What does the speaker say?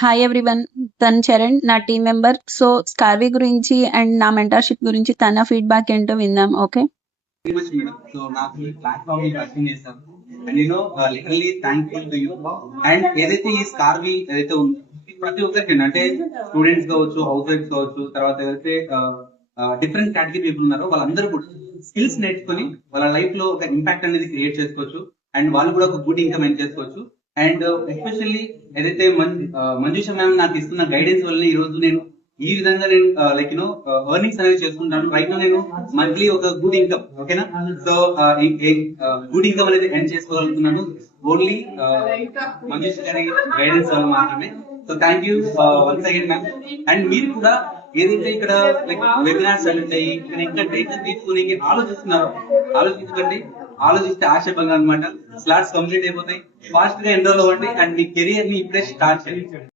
Hi everyone. తను చరణ్, నా team member. So స్కార్వి గురించి అండ్ నా మెంటర్షిప్ గురించి తన ఫీడ్బ్యాక్ ఏంటో విందాం. Okay, very much madam. So నాకు ఈ ప్లాట్ఫామ్ ని పరిచయం చేశారు and literally thankful to you. And ఏదైతే ఈ స్కార్వి ఏదైతే ఉందో ప్రతి ఒక్కరికి అంటే స్టూడెంట్స్ కావచ్చు, హౌస్ వైఫ్స్ కావచ్చు, తర్వాత ఏదైతే డిఫరెంట్ కేటగిరీ పీపుల్ ఉన్నారో వాళ్ళందరూ కూడా స్కిల్స్ నేర్చుకొని వాళ్ళ లైఫ్ లో ఒక ఇంపాక్ట్ అనేది క్రియేట్ చేసుకోవచ్చు అండ్ వాళ్ళు కూడా ఒక గుడ్ ఇన్కమ్ ఎర్న్ చేసుకోవచ్చు. అండ్ ఎస్పెషల్లీ ఏదైతే మంజుష మ్యామ్ నాకు ఇస్తున్న గైడెన్స్ వల్ల ఈ రోజు నేను ఈ విధంగా నేను లైక్ ఎర్నింగ్స్ అనేది చేసుకుంటాను. రైట్ నేను మంత్లీ ఒక గుడ్ ఇన్కమ్, ఓకేనా. సో గుడ్ ఇన్కమ్ అనేది ఎర్న్ చేసుకోగలుగుతున్నాను ఓన్లీ మంజుష గారి గైడెన్స్ వల్ల మాత్రమే. So thank you once again ma'am. And మీరు కూడా ఏదైతే ఇక్కడ లైక్ వెబినార్స్ జరుగుతాయి ఇక్కడ ఇంకా డేటా తీసుకుని ఆలోచించకండి. ఆలోచిస్తే ఆశపంగా అనమాట. స్లాట్స్ కంప్లీట్ అయిపోతాయి. ఫాస్ట్ గా ఎన్రోల్ అవ్వండి అండ్ మీ కెరియర్ ని ఇప్పుడే స్టార్ట్ చేయండి.